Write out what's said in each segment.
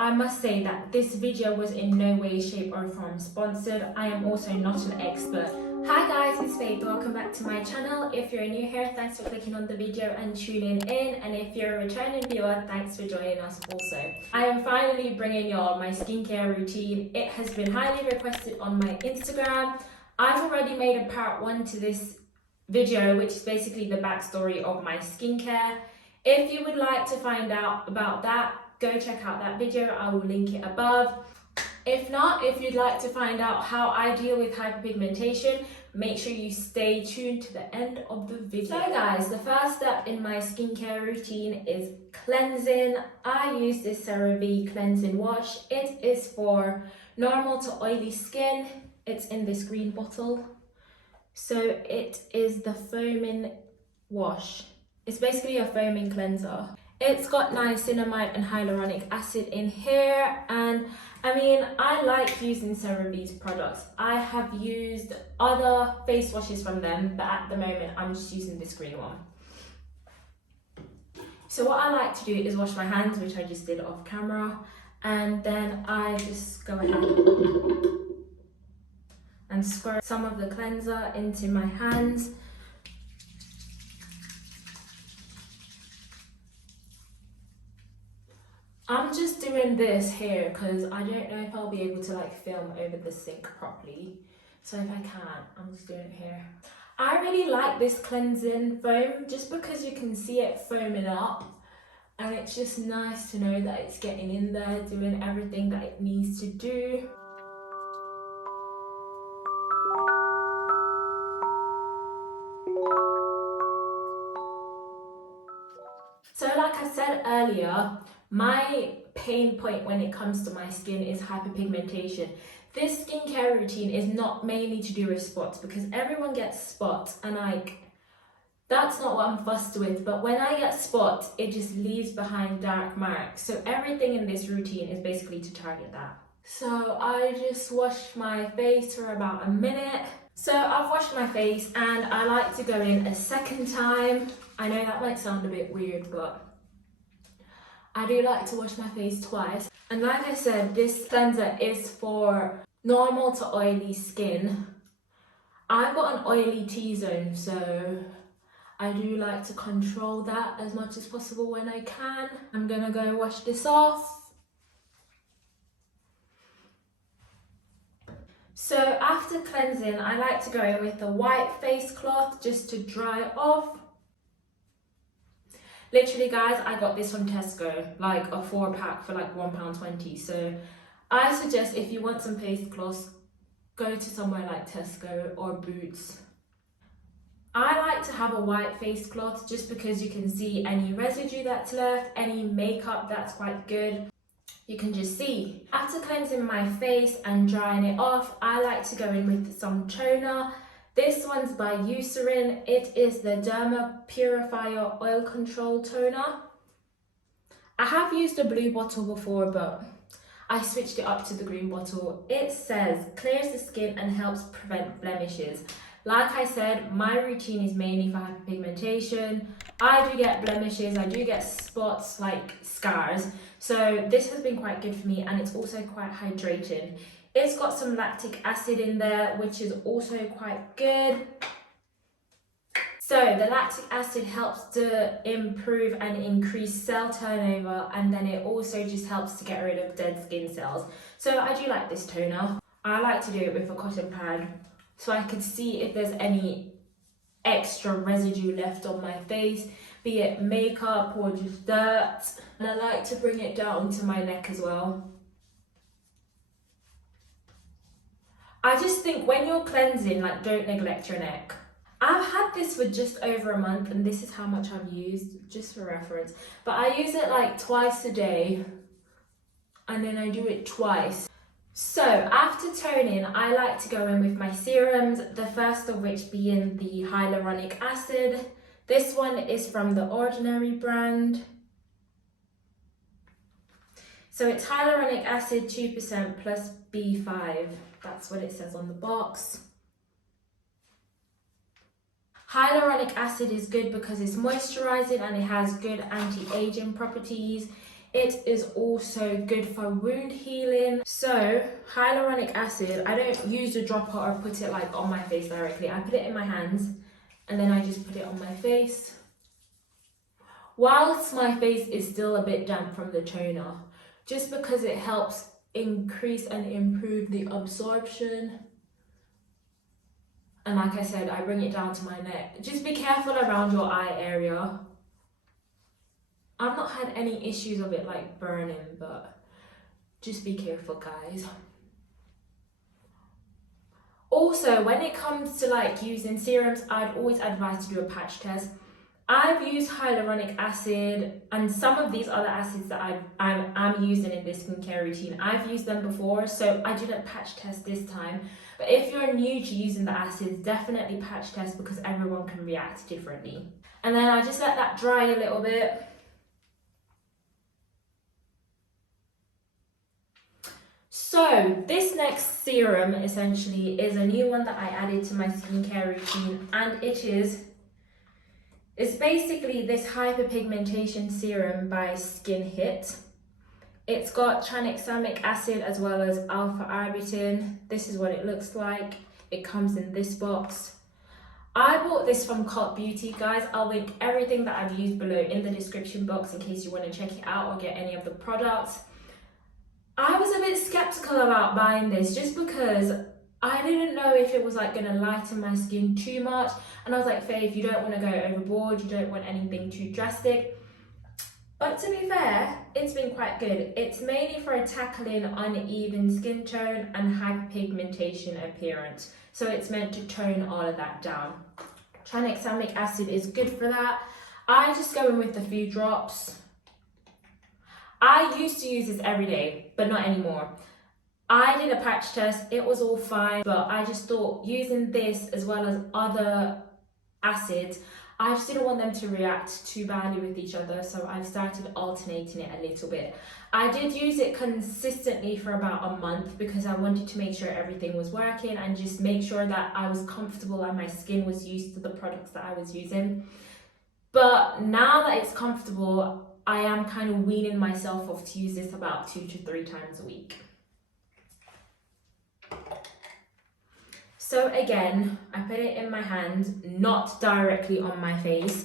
I must say that this video was in no way, shape or form sponsored. I am also not an expert. Hi guys, it's Faith. Welcome back to my channel. If you're new here, thanks for clicking on the video and tuning in. And if you're a returning viewer, thanks for joining us also. I am finally bringing y'all my skincare routine. It has been highly requested on my Instagram. I've already made a part 1 to this video, which is basically the backstory of my skincare. If you would like to find out about that, go check out that video. I will link it above. If not, if you'd like to find out how I deal with hyperpigmentation, make sure you stay tuned to the end of the video. So guys, the first step in my skincare routine is cleansing. I use this CeraVe cleansing wash. It is for normal to oily skin. It's in this green bottle. So it is the foaming wash. It's basically a foaming cleanser. It's got niacinamide and hyaluronic acid in here, and I mean, I like using CeraVe's products. I have used other face washes from them, but at the moment I'm just using this green one. So what I like to do is wash my hands, which I just did off camera, and then I just go ahead and squirt some of the cleanser into my hands. I'm just doing this here because I don't know if I'll be able to like film over the sink properly. So if I can't, I'm just doing it here. I really like this cleansing foam just because you can see it foaming up, and it's just nice to know that it's getting in there, doing everything that it needs to do. So like I said earlier, my pain point when it comes to my skin is hyperpigmentation. This skincare routine is not mainly to do with spots because everyone gets spots, and like that's not what I'm fussed with, but when I get spots it just leaves behind dark marks. So everything in this routine is basically to target that. So I just wash my face for about a minute. So I've washed my face and I like to go in a second time. I know that might sound a bit weird, but I do like to wash my face twice. And like I said, this cleanser is for normal to oily skin. I've got an oily T-zone, so I do like to control that as much as possible when I can. I'm gonna go wash this off. So after cleansing, I like to go in with a white face cloth just to dry off. Literally guys, I got this from Tesco, like a 4-pack for like £1.20. So I suggest if you want some face cloths, go to somewhere like Tesco or Boots. I like to have a white face cloth just because you can see any residue that's left, any makeup that's quite good. You can just see. After cleansing my face and drying it off, I like to go in with some toner. This one's by Eucerin. It is the Derma Purifier Oil Control Toner. I have used the blue bottle before, but I switched it up to the green bottle. It says clears the skin and helps prevent blemishes. Like I said, my routine is mainly for hyperpigmentation. I do get blemishes, I do get spots, like scars. So this has been quite good for me, and it's also quite hydrating. It's got some lactic acid in there, which is also quite good. So the lactic acid helps to improve and increase cell turnover, and then it also just helps to get rid of dead skin cells. So I do like this toner. I like to do it with a cotton pad so I can see if there's any extra residue left on my face, be it makeup or just dirt. And I like to bring it down to my neck as well. I just think when you're cleansing, like, don't neglect your neck. I've had this for just over a month and this is how much I've used, just for reference. But I use it like twice a day and then I do it twice. So after toning, I like to go in with my serums, the first of which being the hyaluronic acid. This one is from the Ordinary brand. So it's hyaluronic acid 2% plus B5. That's what it says on the box. Hyaluronic acid is good because it's moisturizing and it has good anti-aging properties. It is also good for wound healing. So hyaluronic acid, I don't use a dropper or put it like on my face directly. I put it in my hands and then I just put it on my face. Whilst my face is still a bit damp from the toner, just because it helps increase and improve the absorption. And like I said, I bring it down to my neck. Just be careful around your eye area. I've not had any issues of it like burning, but just be careful, guys. Also, when it comes to like using serums, I'd always advise to do a patch test. I've used hyaluronic acid and some of these other acids that I'm using in this skincare routine. I've used them before, so I did a patch test this time. But if you're new to using the acids, definitely patch test because everyone can react differently. And then I just let that dry a little bit. So this next serum essentially is a new one that I added to my skincare routine, and it's basically this hyperpigmentation serum by Skin Hit. It's got tranexamic acid as well as alpha-arbutin. This is what it looks like. It comes in this box. I bought this from Cult Beauty, guys. I'll link everything that I've used below in the description box in case you want to check it out or get any of the products. I was a bit skeptical about buying this just because I didn't know if it was like going to lighten my skin too much. And I was like, Faye, if you don't want to go overboard, you don't want anything too drastic. But to be fair, it's been quite good. It's mainly for tackling uneven skin tone and hyperpigmentation appearance. So it's meant to tone all of that down. Tranexamic acid is good for that. I just go in with a few drops. I used to use this every day, but not anymore. I did a patch test, it was all fine, but I just thought using this as well as other acids, I just didn't want them to react too badly with each other, so I've started alternating it a little bit. I did use it consistently for about a month because I wanted to make sure everything was working and just make sure that I was comfortable and my skin was used to the products that I was using. But now that it's comfortable, I am kind of weaning myself off to use this about 2 to 3 times a week. So again, I put it in my hand, not directly on my face.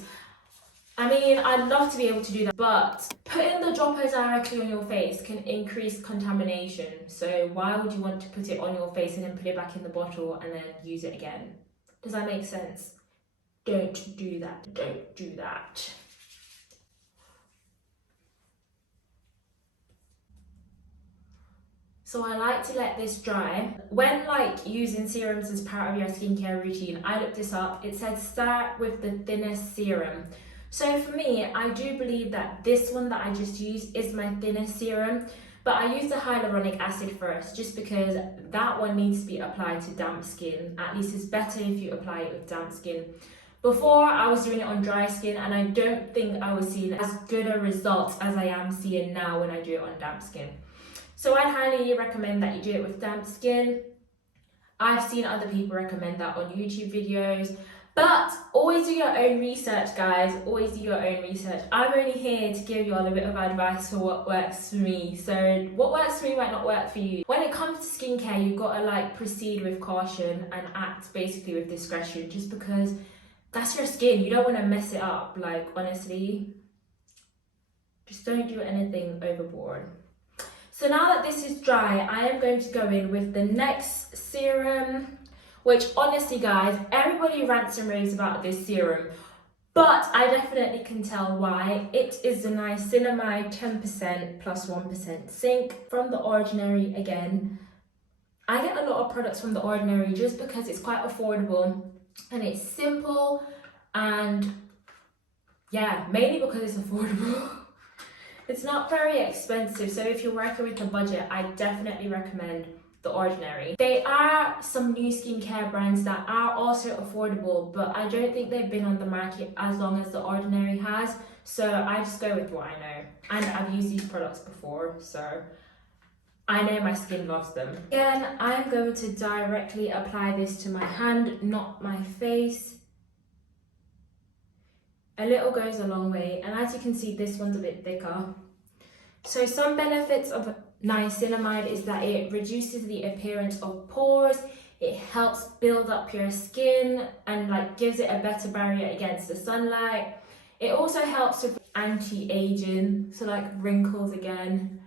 I mean, I'd love to be able to do that, but putting the dropper directly on your face can increase contamination. So why would you want to put it on your face and then put it back in the bottle and then use it again? Does that make sense? Don't do that. Don't do that. So I like to let this dry. When like using serums as part of your skincare routine, I looked this up. It said start with the thinnest serum. So for me, I do believe that this one that I just used is my thinnest serum, but I use the hyaluronic acid first just because that one needs to be applied to damp skin. At least it's better if you apply it with damp skin. Before, I was doing it on dry skin and I don't think I was seeing as good a result as I am seeing now when I do it on damp skin. So I highly recommend that you do it with damp skin. I've seen other people recommend that on YouTube videos, but always do your own research, guys. Always do your own research. I'm only here to give you all a bit of advice for what works for me. So what works for me might not work for you. When it comes to skincare, you've got to like proceed with caution and act basically with discretion, just because that's your skin. You don't want to mess it up. Like, honestly, just don't do anything overboard. So now that this is dry, I am going to go in with the next serum, which honestly, guys, everybody rants and raves about this serum, but I definitely can tell why. It is the Niacinamide 10% plus 1% zinc from The Ordinary again. I get a lot of products from The Ordinary just because it's quite affordable and it's simple, and yeah, mainly because it's affordable. It's not very expensive, so if you're working with a budget, I definitely recommend The Ordinary. They are some new skincare brands that are also affordable, but I don't think they've been on the market as long as The Ordinary has, so I just go with what I know. And I've used these products before, so I know my skin loves them. Again, I'm going to directly apply this to my hand, not my face. A little goes a long way, and as you can see, this one's a bit thicker. So some benefits of niacinamide is that it reduces the appearance of pores, it helps build up your skin and like gives it a better barrier against the sunlight. It also helps with anti-aging, so like wrinkles again.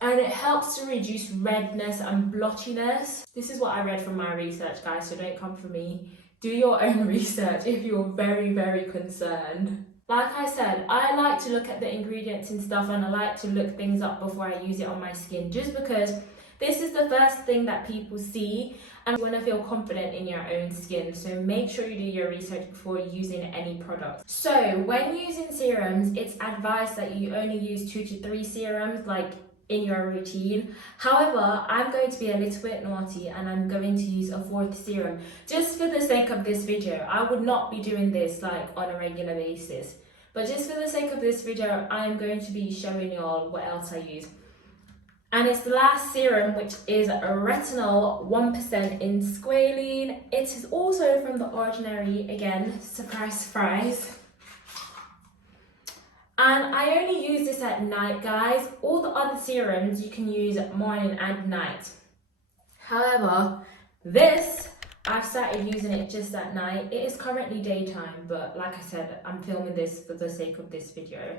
And it helps to reduce redness and blotchiness. This is what I read from my research, guys, so don't come for me. Do your own research if you're very, very concerned. Like I said, I like to look at the ingredients and stuff, and I like to look things up before I use it on my skin, just because this is the first thing that people see and you want to feel confident in your own skin. So make sure you do your research before using any products. So when using serums, it's advised that you only use 2 to 3 serums like in your routine. However, I'm going to be a little bit naughty and I'm going to use a 4th serum just for the sake of this video. I would not be doing this like on a regular basis, but just for the sake of this video, I'm going to be showing y'all what else I use. And it's the last serum, which is a Retinol 1% in Squalene. It is also from The Ordinary, again, surprise, surprise. And I only use this at night, guys. All the other serums you can use morning and night. However, this, I've started using it just at night. It is currently daytime, but like I said, I'm filming this for the sake of this video.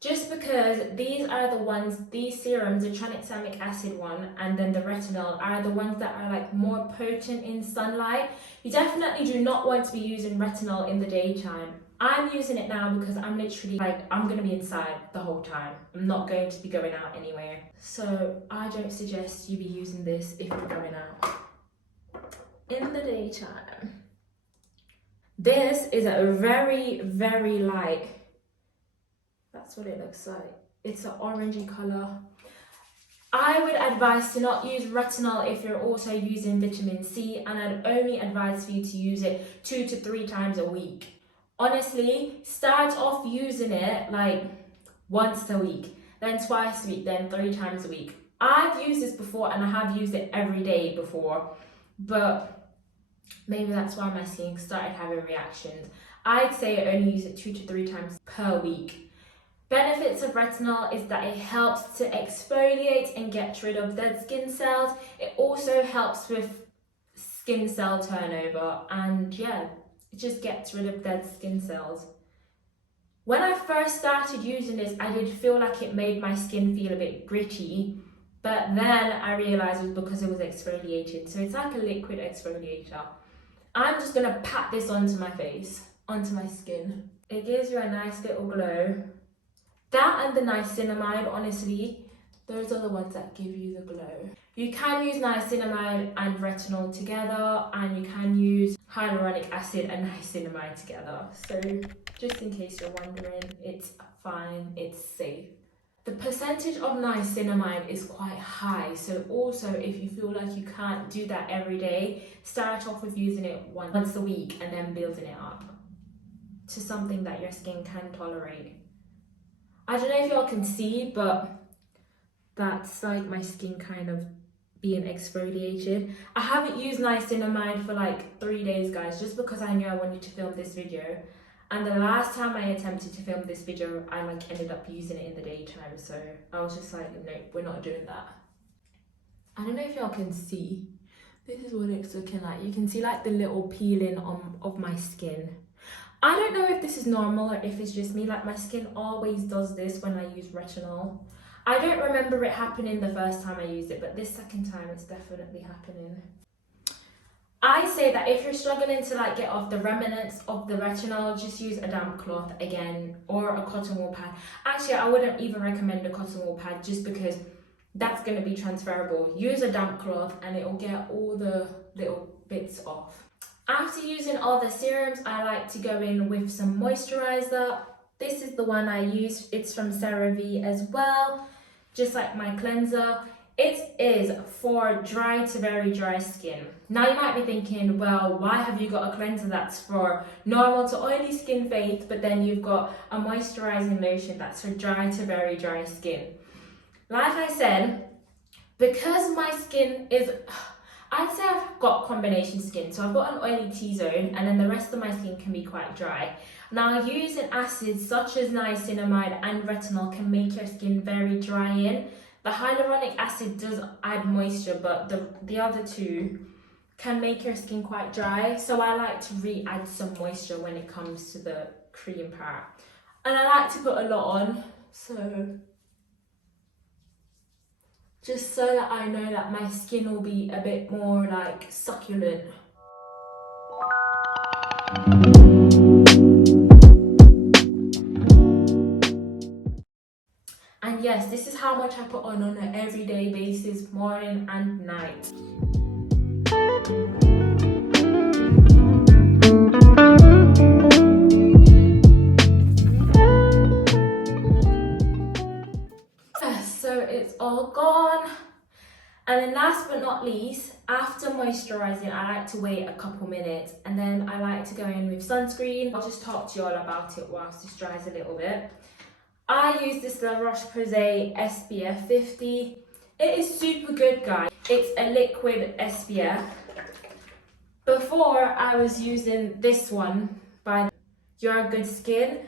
Just because these are the ones, these serums, the tranexamic acid one and then the retinol are the ones that are like more potent in sunlight. You definitely do not want to be using retinol in the daytime. I'm using it now because I'm literally like, I'm going to be inside the whole time. I'm not going to be going out anywhere. So I don't suggest you be using this if you're going out in the daytime. This is a very, very light. That's what it looks like. It's an orangey colour. I would advise to not use retinol if you're also using vitamin C, and I'd only advise for you to use it 2 to 3 times a week. Honestly, start off using it like once a week, then twice a week, then 3 times a week. I've used this before and I have used it every day before, but maybe that's why my skin started having reactions. I'd say I only use it 2 to 3 times per week. Benefits of retinol is that it helps to exfoliate and get rid of dead skin cells. It also helps with skin cell turnover, and yeah, it just gets rid of dead skin cells. When I first started using this, I did feel like it made my skin feel a bit gritty, but then I realised it was because it was exfoliating. So it's like a liquid exfoliator. I'm just gonna pat this onto my face, onto my skin. It gives you a nice little glow. That and the niacinamide, honestly, those are the ones that give you the glow. You can use niacinamide and retinol together, and you can use hyaluronic acid and niacinamide together. So just in case you're wondering, it's fine, it's safe. The percentage of niacinamide is quite high, so also if you feel like you can't do that every day, start off with using it once a week and then building it up to something that your skin can tolerate. I don't know if y'all can see, but that's like my skin kind of being exfoliated. I haven't used niacinamide for like 3 days, guys, just because I knew I wanted to film this video. And the last time I attempted to film this video, I like ended up using it in the daytime. So I was just like, no, we're not doing that. I don't know if y'all can see. This is what it's looking like. You can see like the little peeling of my skin. I don't know if this is normal or if it's just me, like my skin always does this when I use retinol. I don't remember it happening the first time I used it, but this second time it's definitely happening. I say that if you're struggling to like get off the remnants of the retinol, just use a damp cloth again or a cotton wool pad. Actually, I wouldn't even recommend a cotton wool pad just because that's going to be transferable. Use a damp cloth and it will get all the little bits off. After using all the serums, I like to go in with some moisturizer. This is the one I use. It's from CeraVe as well, just like my cleanser. It is for dry to very dry skin. Now you might be thinking, well, why have you got a cleanser that's for normal to oily skin, Faith, but then you've got a moisturizing lotion that's for dry to very dry skin? Like I said, because my skin is... I'd say I've got combination skin, so I've got an oily T-zone and then the rest of my skin can be quite dry. Now, using acids such as niacinamide and retinol can make your skin very dry in. The hyaluronic acid does add moisture, but the other two can make your skin quite dry. So I like to re-add some moisture when it comes to the cream part. And I like to put a lot on, so just so that I know that my skin will be a bit more like succulent. And yes, this is how much I put on an everyday basis, morning and night. So it's all gone. And then last but not least, after moisturising, I like to wait a couple minutes and then I like to go in with sunscreen. I'll just talk to you all about it whilst this dries a little bit. I use this Roche-Posay Spf 50. It is super good, guys. It's a liquid SPF. Before, I was using this one by Your Good Skin,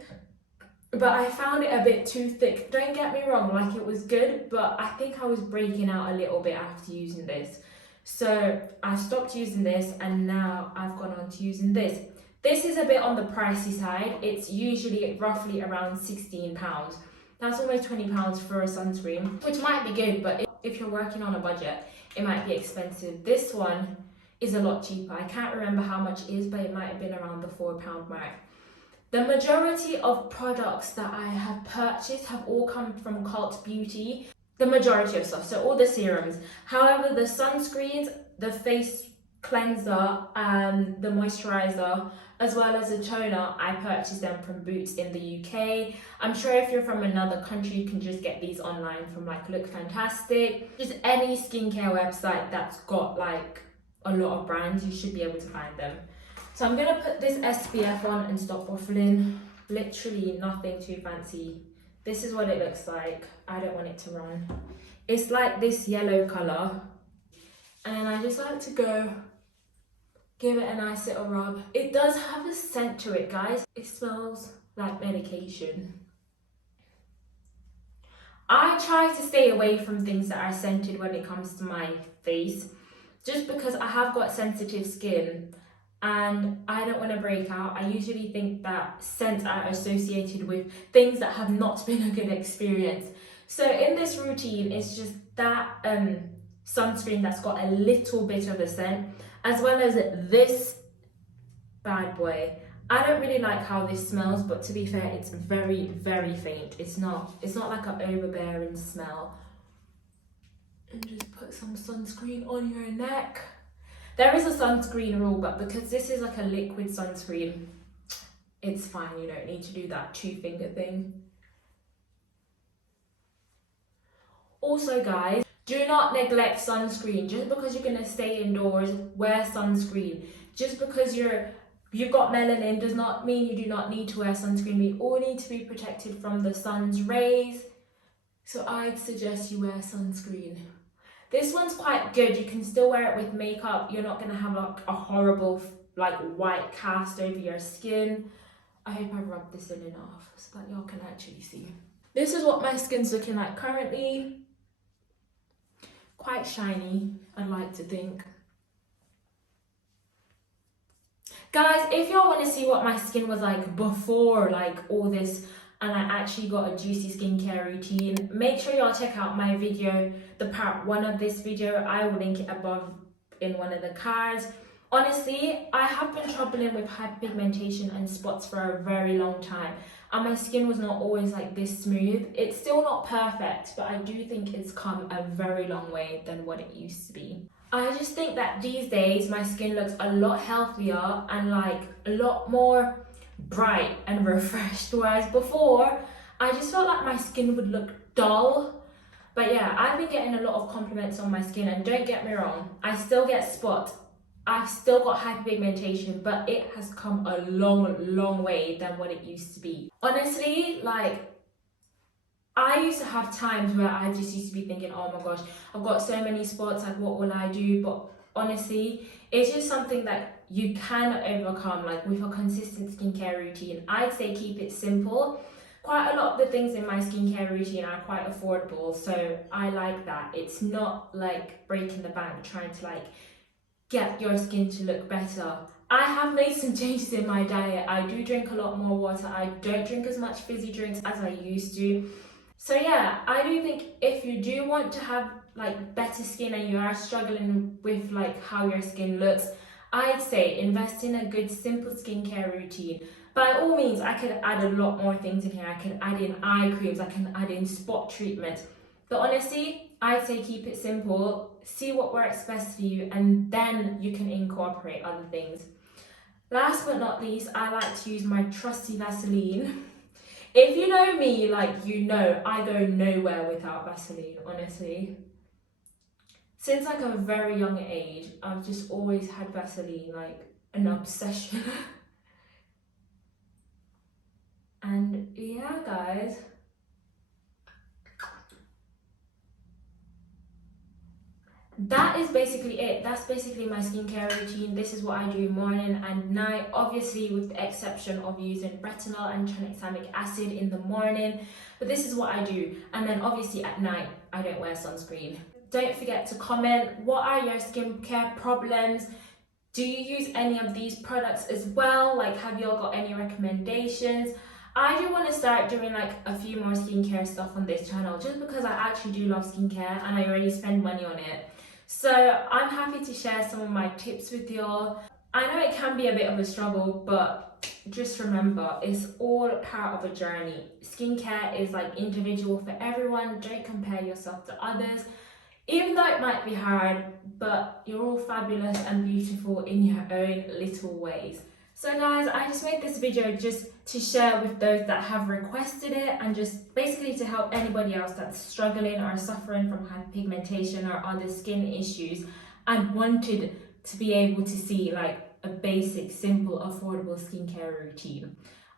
but I found it a bit too thick. Don't get me wrong, like it was good, but I think I was breaking out a little bit after using this. So I stopped using this and now I've gone on to using this. This is a bit on the pricey side. It's usually roughly around £16. That's almost £20 for a sunscreen, which might be good, but if you're working on a budget, it might be expensive. This one is a lot cheaper. I can't remember how much it is, but it might have been around the £4 mark. The majority of products that I have purchased have all come from Cult Beauty. The majority of stuff, so all the serums. However, the sunscreens, the face cleanser, and the moisturizer, as well as the toner, I purchased them from Boots in the UK. I'm sure if you're from another country, you can just get these online from like Look Fantastic. Just any skincare website that's got like a lot of brands, you should be able to find them. So I'm gonna put this SPF on and stop waffling. Literally nothing too fancy. This is what it looks like. I don't want it to run. It's like this yellow colour. And I just like to go give it a nice little rub. It does have a scent to it, guys. It smells like medication. I try to stay away from things that are scented when it comes to my face, just because I have got sensitive skin and I don't want to break out. I usually think that scents are associated with things that have not been a good experience. So in this routine, it's just that sunscreen that's got a little bit of a scent, as well as this bad boy. I don't really like how this smells, but to be fair, it's very, very faint. It's not like an overbearing smell. And just put some sunscreen on your neck. There is a sunscreen rule, but because this is like a liquid sunscreen, it's fine. You don't need to do that 2-finger thing. Also, guys, do not neglect sunscreen. Just because you're gonna stay indoors, wear sunscreen. Just because you've got melanin does not mean you do not need to wear sunscreen. We all need to be protected from the sun's rays. So I'd suggest you wear sunscreen. This one's quite good. You can still wear it with makeup. You're not gonna have like a horrible like white cast over your skin. I hope I rubbed this in enough so that y'all can actually see. This is what my skin's looking like currently. Quite shiny, I'd like to think. Guys, if y'all want to see what my skin was like before like all this and I actually got a juicy skincare routine, make sure y'all check out my video, the part 1 of this video. I will link it above in one of the cards. Honestly, I have been troubling with hyperpigmentation and spots for a very long time, and my skin was not always like this smooth. It's still not perfect, but I do think it's come a very long way than what it used to be. I just think that these days my skin looks a lot healthier and like a lot more bright and refreshed, whereas before I just felt like my skin would look dull. But yeah, I've been getting a lot of compliments on my skin, and don't get me wrong, I still get spots, I've still got hyperpigmentation, but it has come a long way than what it used to be. Honestly, like I used to have times where I just used to be thinking, oh my gosh, I've got so many spots, like what will I do? But honestly, it's just something that you can overcome, like with a consistent skincare routine. I'd say keep it simple. Quite a lot of the things in my skincare routine are quite affordable, so I like that. It's not like breaking the bank trying to like get your skin to look better. I have made some changes in my diet. I do drink a lot more water. I don't drink as much fizzy drinks as I used to. So yeah, I do think if you do want to have like better skin and you are struggling with like how your skin looks, I'd say invest in a good simple skincare routine. By all means, I could add a lot more things in here. I can add in eye creams, I can add in spot treatments. But honestly, I'd say keep it simple, see what works best for you, and then you can incorporate other things. Last but not least, I like to use my trusty Vaseline. If you know me, like you know, I go nowhere without Vaseline, honestly. Since like a very young age, I've just always had Vaseline, like an obsession. And yeah, guys. That is basically it. That's basically my skincare routine. This is what I do morning and night, obviously with the exception of using retinol and tranexamic acid in the morning, but this is what I do. And then obviously at night I don't wear sunscreen. Don't forget to comment, what are your skincare problems? Do you use any of these products as well? Like, have you all got any recommendations? I do want to start doing like a few more skincare stuff on this channel just because I actually do love skincare and I already spend money on it. So I'm happy to share some of my tips with y'all. I know it can be a bit of a struggle, but just remember, it's all part of a journey. Skincare is like individual for everyone. Don't compare yourself to others. Even though it might be hard, but you're all fabulous and beautiful in your own little ways. So guys, I just made this video just to share with those that have requested it and just basically to help anybody else that's struggling or suffering from hyperpigmentation or other skin issues and wanted to be able to see like a basic, simple, affordable skincare routine.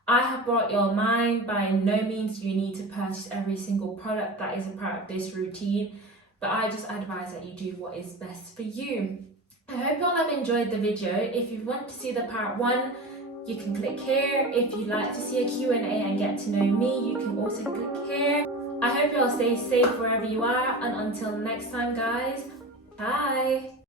I have brought y'all mine. By no means do you need to purchase every single product that is a part of this routine, but I just advise that you do what is best for you. I hope you all have enjoyed the video. If you want to see the part 1, you can click here. If you'd like to see a Q&A and get to know me, you can also click here. I hope you all stay safe wherever you are, and until next time guys, bye!